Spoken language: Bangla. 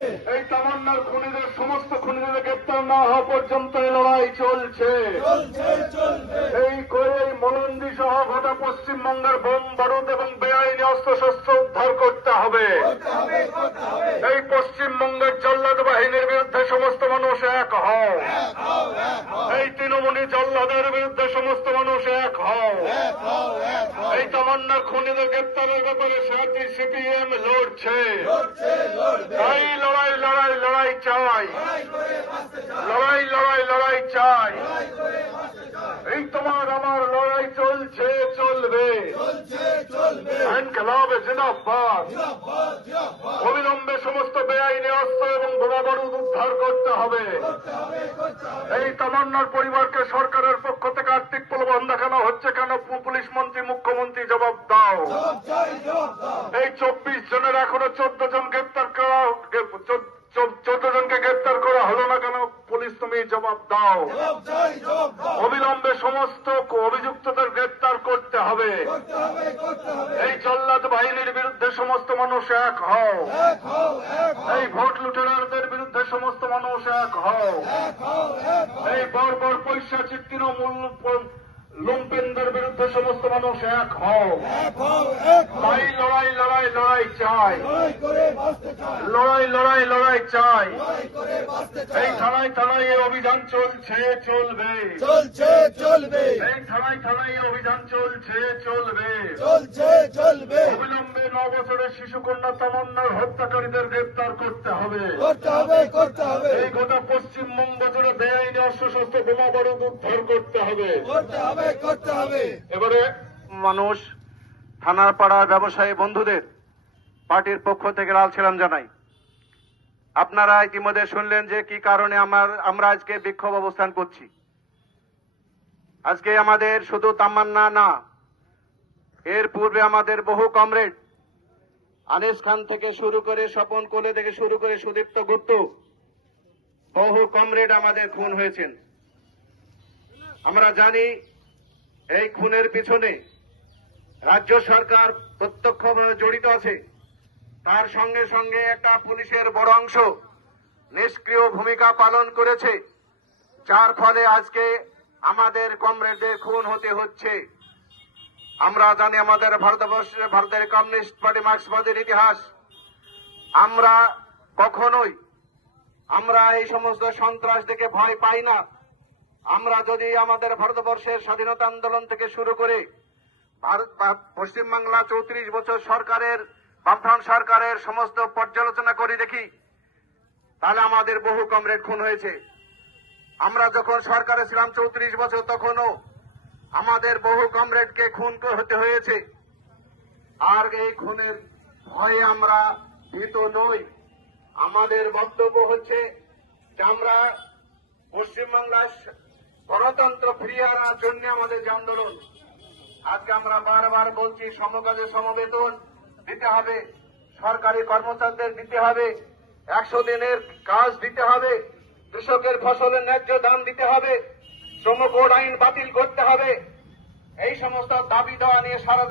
এই তামান্নার খুনিদের সমস্ত খুনিদের গ্রেপ্তার না হওয়া পর্যন্ত এই লড়াই চলছে। এই মলন্দি সহ গোটা পশ্চিমবঙ্গের বোম বারুদ এবং বেআইনি অস্ত্রশস্ত্র উদ্ধার করতে হবে। এই পশ্চিমবঙ্গের জল্লাদ বাহিনীর বিরুদ্ধে সমস্ত মানুষ এক হও। এই তৃণমূলী জল্লাদের বিরুদ্ধে সমস্ত মানুষ এক হও। এই তামান্নার খুনিদের গ্রেপ্তারের ব্যাপারে সিপিএম লড়ছে। তাই লড়াই লড়াই লড়াই চাই, লড়াই লড়াই লড়াই চাই। এই তোমার আমার লড়াই চলছে, চলবে। ইনকিলাব জিন্দাবাদ। অবিলম্বে সমস্ত বেআইনি অস্ত্র এবং বোমা বারুদ উদ্ধার করতে হবে। এই তামান্নার পরিবারকে সরকারের পক্ষ থেকে আর্থিক প্রলোভন দেখানো হচ্ছে কেন? পুলিশ মন্ত্রী, মুখ্যমন্ত্রী জবাব দাও। এই 24 জনের এখনো 14 জন গ্রেপ্তার করা, 14 জনকে গ্রেপ্তার করা হলো না কেন? পুলিশ তুমি জবাব দাও। অবিলম্বে সমস্ত অভিযুক্তদের গ্রেপ্তার করতে হবে। এই জল্লাদ বাহিনীর বিরুদ্ধে সমস্ত মানুষ এক হও। এই ভোট লুটেরারদের বিরুদ্ধে সমস্ত মানুষ এক হও। এই বর্বর পৈশাচিক তৃণমূল লুম্পেনদের বিরুদ্ধে সমস্ত মানুষ এক হও। তাই লড়াই লড়াই লড়াই চাই, লড়াই লড়াই লড়াই চাই। এই থানায় থানায় এই অভিযান চলছে, চলবে। এই থানায় থানায় এই অভিযান চলছে, চলবে। অবিলম্বে 9 বছরের শিশুকন্যা তামান্নার হত্যাকারীদের গ্রেপ্তার করতে হবে। এই গোটা পশ্চিমবঙ্গ জুড়ে বেআইনি অস্ত্রশস্ত্র বোমা বারুদ উদ্ধার করতে হবে। এবারে মানুষ, থানার পাড়ার ব্যবসায়ী বন্ধুদের পার্টির পক্ষ থেকে লাল সালাম জানাই। আপনারা ইতিমধ্যে শুনলেন যে কি কারণে আমরা আজকে বিক্ষোভ অবস্থান করছি। আজকে আমাদের শুধু তামান্না না, এর পূর্বে আমাদের বহু কমরেড, আনিস খান থেকে শুরু করে, স্বপন কোলে থেকে শুরু করে সুদীপ্ত গুপ্ত, বহু কমরেড আমাদের খুন হয়েছেন। আমরা জানি এই খুনের পিছনে রাজ্য সরকার প্রত্যক্ষভাবে জড়িত আছে। তার সঙ্গে সঙ্গে একটা পুলিশের বড় অংশ নিষ্ক্রিয় ভূমিকা পালন করেছে, যার ফলে আজকে আমাদের কমরেডদের খুন হতে হচ্ছে। আমরা জানি আমাদের ভারতের কমিউনিস্ট পার্টি মার্ক্সবাদের ইতিহাস। আমরা কখনোই এই সমস্ত সন্ত্রাস দেখে ভয় পাই না। আমরা যদি আমাদের ভারতবর্ষের স্বাধীনতা আন্দোলন থেকে শুরু করে পশ্চিমবাংলা 34 বছর সরকারের, বামফ্রন্ট সরকারের সমস্ত পর্যালোচনা করে দেখি, তাহলে আমাদের বহু কমরেড খুন হয়েছে। আমরা যখন সরকারে ছিলাম 34 বছর, তখনও আমাদের বহু কমরেডকে খুন হতে হয়েছে। আর এই খুনের ভয়ে আমরা ভীত নই। আমাদের বক্তব্য হচ্ছে যে আমরা পশ্চিমবাংলার গণতন্ত্র ফিরিয়ে আনার জন্য আমাদের যে আন্দোলন, আজকে আমরা বারবার বলছি সমকাজে সমবেতন দিতে হবে, সরকারি কর্মচারীদের দিতে হবে, 100 দিনের কাজ দিতে হবে, কৃষকের ফসলের ন্যায্য দাম দিতে হবে, শ্রম কোড আইন বাতিল করতে হবে। এই সমস্ত দাবি দেওয়া নিয়ে সারা